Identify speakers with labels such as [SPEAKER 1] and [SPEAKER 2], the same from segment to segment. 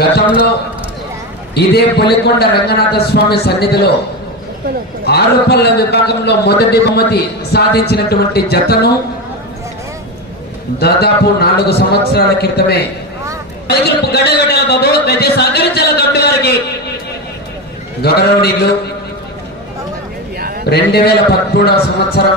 [SPEAKER 1] గతంలో ఇదే పులికొండ రంగనాథ స్వామి సన్నిధిలో ఆరుపల్ల విభాగంలో మొదటి బహుమతి సాధించినటువంటి జతను దాదాపు నాలుగు సంవత్సరాల క్రితమే గౌరవనీయులు రెండు వేల పదమూడవ సంవత్సరం.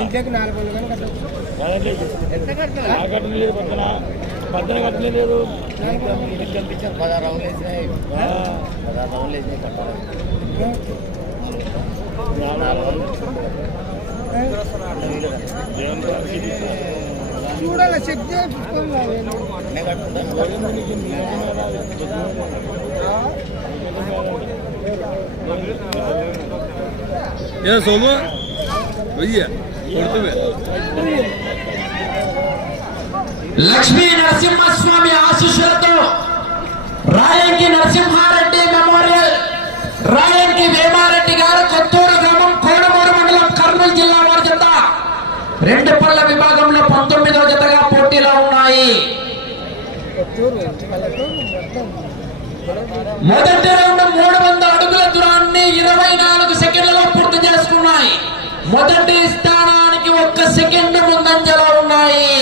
[SPEAKER 2] ఇంట్లోకి నాలుగు వందలు కానీ కట్టొచ్చు. ఎంత కడతారా?
[SPEAKER 3] కట్టలేదు
[SPEAKER 2] పదహారు రౌండ్లు వేసినాయి పదహారు రౌండ్లు వేసినాయి చూడాలి చెక్
[SPEAKER 3] చేయాలి సోము వెయ్యి కొడుతువే
[SPEAKER 1] లక్ష్మీ నరసింహస్వామి ఆశీస్సులతో రాయంకి నరసింహారెడ్డి మెమోరియల్ రాయంకి వేమారెడ్డి గారు కొత్తూరు గ్రామం కోడమూరు మండలం కర్నూలు జిల్లా వారి జత. రెండు పళ్ళ విభాగంలో పంతొమ్మిదవ జతగా పోటీలో ఉన్నాయి. మొదటి రౌండ్ మూడు వందల అడుగుల దూరాన్ని ఇరవై నాలుగు సెకండ్లలో పూర్తి చేసుకున్నాయి. మొదటి స్థానానికి ఒక్క సెకండ్ ముందంజలో ఉన్నాయి.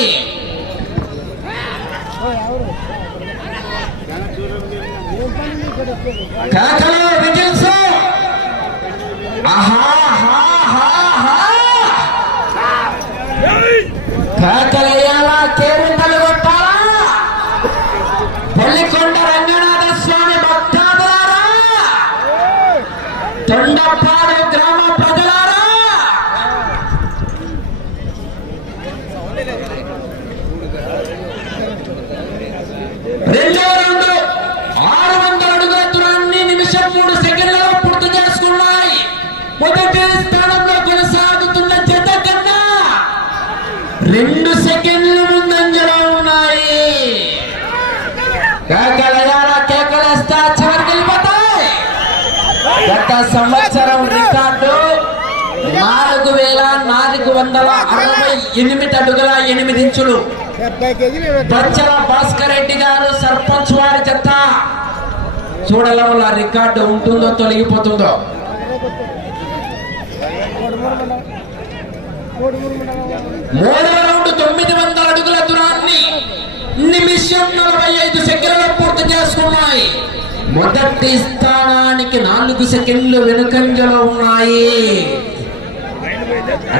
[SPEAKER 1] కాకలో విజిల్స్ ఆహా హా హా హా కాకలయ్యాలా వందల అరవై ఎనిమిది అడుగుల ఎనిమిది ఇంచులు. బచ్చల భాస్కర్ రెడ్డి గారు సర్పంచ్ వారి చెత్త. చూడలం రికార్డు ఉంటుందో తొలగిపోతుందో. మూడవ రౌండ్ తొమ్మిది వందల అడుగుల దూరాన్ని నిమిషం నలభై ఐదు సెకండ్లు పూర్తి చేసుకున్నాయి. మొదటి స్థానానికి నాలుగు సెకండ్లు వెనుకంజలో ఉన్నాయి.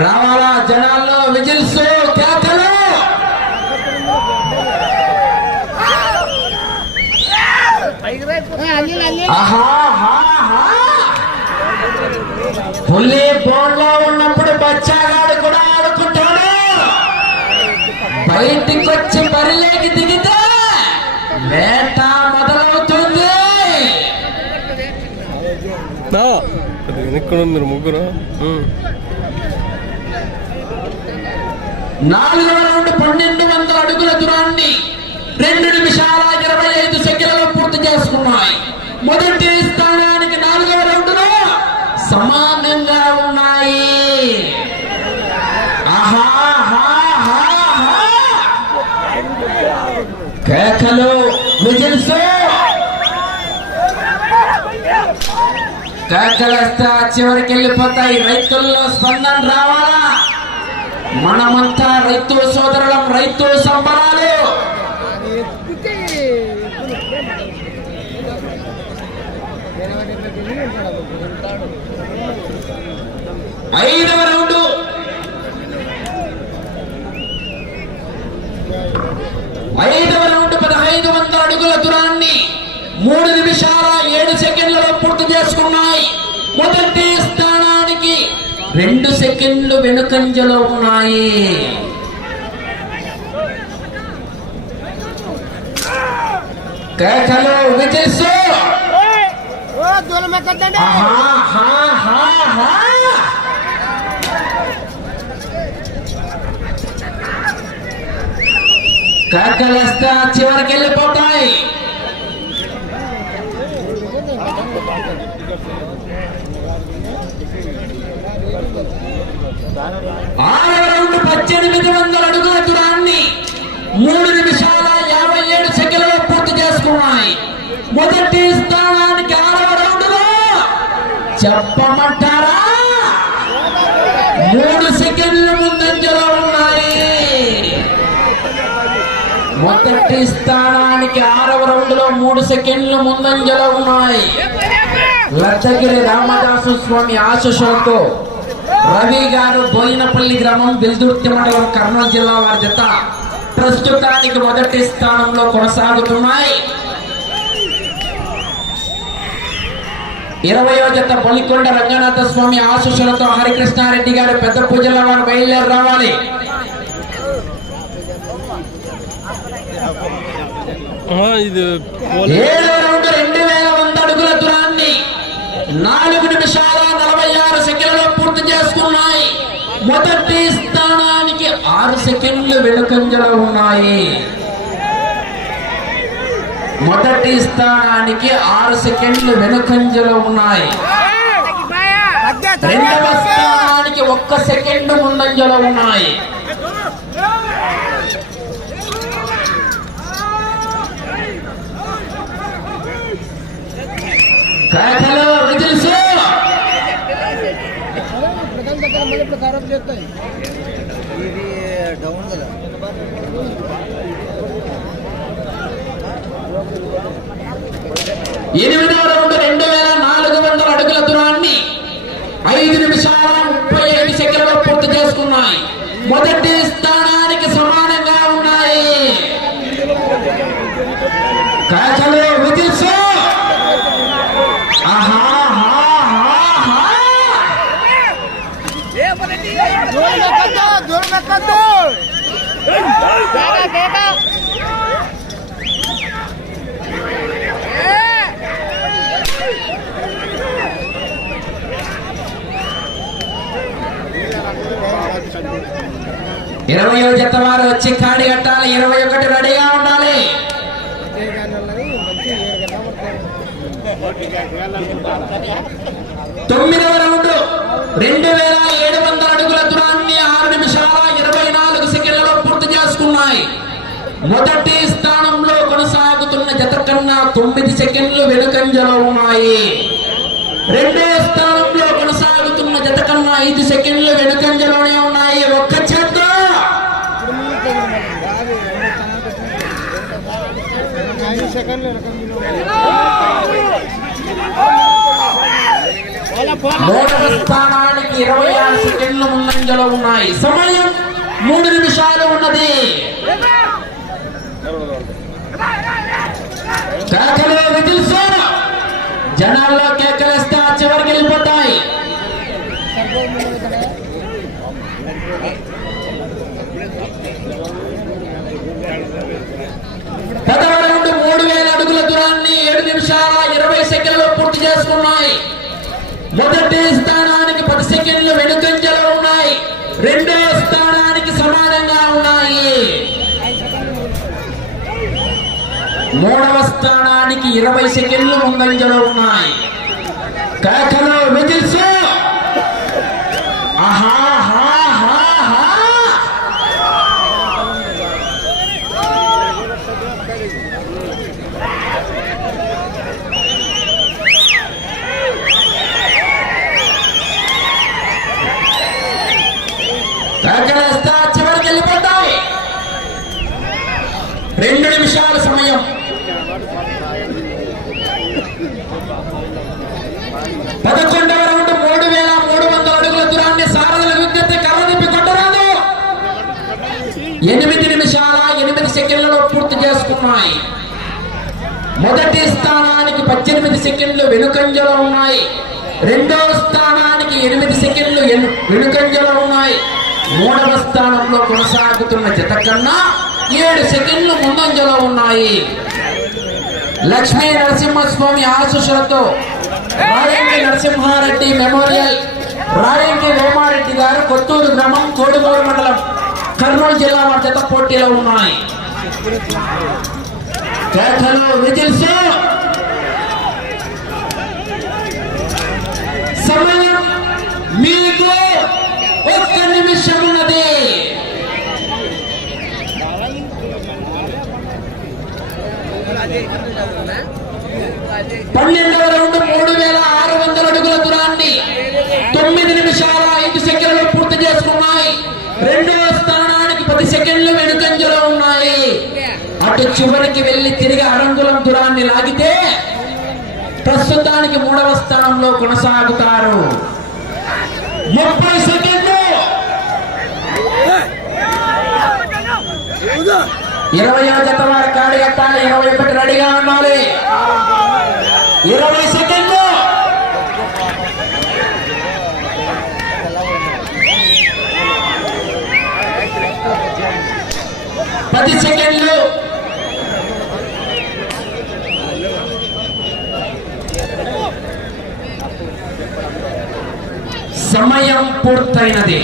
[SPEAKER 1] రావాలా జనాల్లో విజిల్స్ కేకలు
[SPEAKER 2] అల్లి అల్లి
[SPEAKER 1] ఆహా హా హా పుల్లి ఉన్నప్పుడు బచ్చాగాడు కూడా ఆడుకుంటాడు. బయటికి వచ్చి బరిలోకి దిగితే వేట మొదలవుతుంది.
[SPEAKER 3] మీరు ముగ్గురు.
[SPEAKER 1] నాలుగవ రౌండ్ పన్నెండు వందల అడుగుల దూరాన్ని రెండు నిమిషాల ఇరవై ఐదు సెకండ్లలో పూర్తి చేసుకున్నాయి. మొదటి స్థానానికి నాలుగవ రౌండ్లో సమానంగా ఉన్నాయి. కేకలు విజిల్స్. కేకలేస్తా చివరికి వెళ్ళిపోతాయి. రైతుల్లో స్పందన రావాలా? మనమంతా రైతు సోదరులం రైతు సంబరాలు. ఐదవ రౌండ్. ఐదవ రౌండ్ పదహైదు వందల అడుగుల దూరాన్ని మూడు నిమిషాల ఏడు సెకండ్లలో పూర్తి చేసుకున్నాయి. మొదటి స్థానానికి రెండు సెకండ్లు వెనుకంజలో ఉన్నాయి. కేకలు విజయసు ఆహా, హా, హా, చివరికి వెళ్ళిపోతాయి ఆరవ పద్దెనిమిది వందల అడుగుల దూరాన్ని మూడు నిమిషాల చెప్పమంటారా? మూడు సెకండ్ల ముందంజలో ఉన్నాయి. మొదటి స్థానానికి ఆరవ రౌండ్లో మూడు సెకండ్లు ముందంజలో ఉన్నాయి. లచ్చగిరి రామదాసు స్వామి ఆశీస్సులతో రవి గారు బోయినపల్లి గ్రామం బిల్దుర్తి మండలం కర్నూలు జిల్లా వారి జత ప్రస్తుతానికి మొదటి స్థానంలో కొనసాగుతున్నాయి. ఇరవయో జత బొలికొండ రంగనాథ స్వామి ఆశీస్సులతో హరికృష్ణారెడ్డి గారు పెద్ద పూజల వారు బయలుదేరి రావాలి. ఏడో రౌండ్ రెండు వేల వంద అడుగుల దూరాన్ని నాలుగు నిమిషాల నలభై ఆరు సెకండ్లలో పూర్తి చేసుకున్నాయి. మొదటి స్థానానికి ఆరు సెకండ్లు వెనుకంజలో ఉన్నాయి. మొదటి స్థానానికి ఆరు సెకండ్లు వెనుకంజలో ఉన్నాయి రెండవ స్థానానికి ఒక్క సెకండ్ ముందంజలో ఉన్నాయి కేకలు చేస్తాయి
[SPEAKER 2] ఇది డౌన్ కదా
[SPEAKER 1] ఎనిమిదవ రౌండ్ రెండు వేల నాలుగు వందల అడుగుల దూరాన్ని ఐదు నిమిషాల ముప్పై ఐదు సెకండ్లలో పూర్తి చేసుకున్నాయి. మొదటి స్థానానికి సమానంగా ఉన్నాయి. విజిల్స్ ఆహా హా, హా, ఇరవై ఇరవయో జత వారు వచ్చి కాడి కట్టాలి. ఇరవై ఒకటి రెడీగా ఉండాలి. తొమ్మిదవ రౌండ్ రెండు వేల ఏడు వందల అడుగుల దూరాన్ని ఆరు నిమిషాల ఇరవై నాలుగు సెకండ్లలో పూర్తి చేసుకున్నాయి. మొదటి స్థానంలో కొనసాగుతున్న జత కన్నా తొమ్మిది సెకండ్లు వెనుకంజలో ఉన్నాయి. రెండో స్థానంలో ఉన్న జత కన్నా ఐదు సెకండ్లు వెనుకంజలోనే ఉన్నాయి. ఒక్క చేత మూడవ స్థానానికి ఇరవై ఆరు సెకండ్లు ముందంజలో ఉన్నాయి. సమయం మూడు నిమిషాలు ఉన్నది. కేకలు జనాల్లో కేకలేస్తే ఆ చివరికి వెళ్ళిపోతాయి పదవ రౌండ్ మూడు వేల అడుగుల దూరాన్ని ఏడు నిమిషాల ఇరవై సెకండ్లు పూర్తి చేసుకున్నాయి మొదటి స్థానానికి పది సెకండ్లు వెనుకంజలో ఉన్నాయి రెండో స్థానానికి సమానంగా ఉన్నాయి మూడవ స్థానానికి ఇరవై సెకండ్లు ముందంజలో ఉన్నాయి. కేకలు విజిల్స్ ఆహా హా, హా, హా. కేకలేస్తే ఆ చివరికి వెళ్ళిపోతాయి. రెండు నిమిషాల సమయం పదకొండవ రౌండ్ మూడు వేల మూడు వందల అడుగుల దూరాన్ని సారథుల విజ్ఞప్తి కర్ర తిప్పి కొట్టరాదు వస్తున్నాయి మొదటి స్థానానికి పద్దెనిమిది సెకండ్లు వెనుకంజలో ఉన్నాయి. రెండవ స్థానానికి ఎనిమిది సెకండ్లు వెనుకంజలో ఉన్నాయి. మూడవ స్థానంలో కొనసాగుతున్న జత కన్నా ఏడు సెకండ్లు ముందంజలో ఉన్నాయి. లక్ష్మీ నరసింహస్వామి ఆశుషులతో రాయంకి నరసింహారెడ్డి మెమోరియల్ రాయంగి వేమారెడ్డి గారు కొత్తూరు గ్రామం కోడుమూరు మండలం కర్నూలు జిల్లా వారి జత పోటీలో ఉన్నాయి. కేకలు విజిల్స్ సమయం మీకు ఒక్క నిమిషం ఉన్నది. పన్నెండవ రౌండ్ మూడు వేల ఆరు వందల అడుగుల దూరాన్ని తొమ్మిది నిమిషాల ఐదు సెకండ్లు పూర్తి చేసుకున్నాయి. రెండవ స్థానానికి పది సెకండ్లు వెనుకంజలో ఉన్నాయి. అటు చివరికి వెళ్ళి తిరిగి అరంగులం దూరాన్ని లాగితే ప్రస్తుతానికి మూడవ స్థానంలో కొనసాగుతారు. ముప్పై సెకండ్లు! ఇరవై జత వారి కాడి ఇరవై ఒకటి రెడీగా ఉండాలి. ఇరవై సెకండ్లు! పది సెకండ్లు! సమయం పూర్తయినది.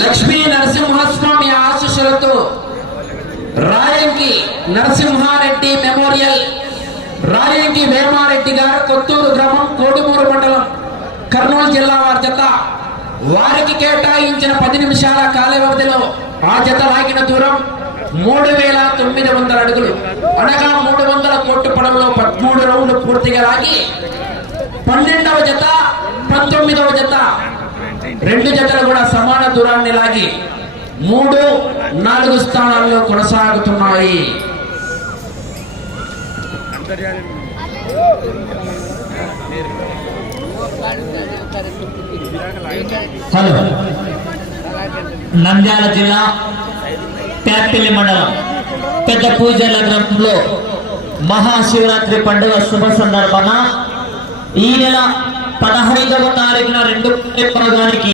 [SPEAKER 1] లక్ష్మీ నరసింహస్వామి ఆశీస్సులతో రాయంకి నరసింహారెడ్డి మెమోరియల్ రాయంకి వేమారెడ్డి గారు కొత్తూరు గ్రామం కోడుమూరు మండలం కర్నూలు జిల్లా వారి జత. వారికి కేటాయించిన పది నిమిషాల కాల వ్యవధిలో ఆ జత లాగిన దూరం మూడు వేల తొమ్మిది వందల అడుగులు. అనగా మూడు వందల కోట్టు పడంలో పదమూడు రౌండ్లు పూర్తిగా లాగి పన్నెండవ జత పంతొమ్మిదవ జత రెండు జతలు కూడా సమాన దూరాన్ని లాగి మూడు నాలుగు స్థానాల్లో కొనసాగుతున్నాయి.
[SPEAKER 4] హలో. నంద్యాల జిల్లా పేపల్లి మండలం పెద్ద పూజల గ్రామంలో మహాశివరాత్రి పండుగ శుభ సందర్భంగా ఈ నెల పదహైదవ తారీఖున రెండు భాగానికి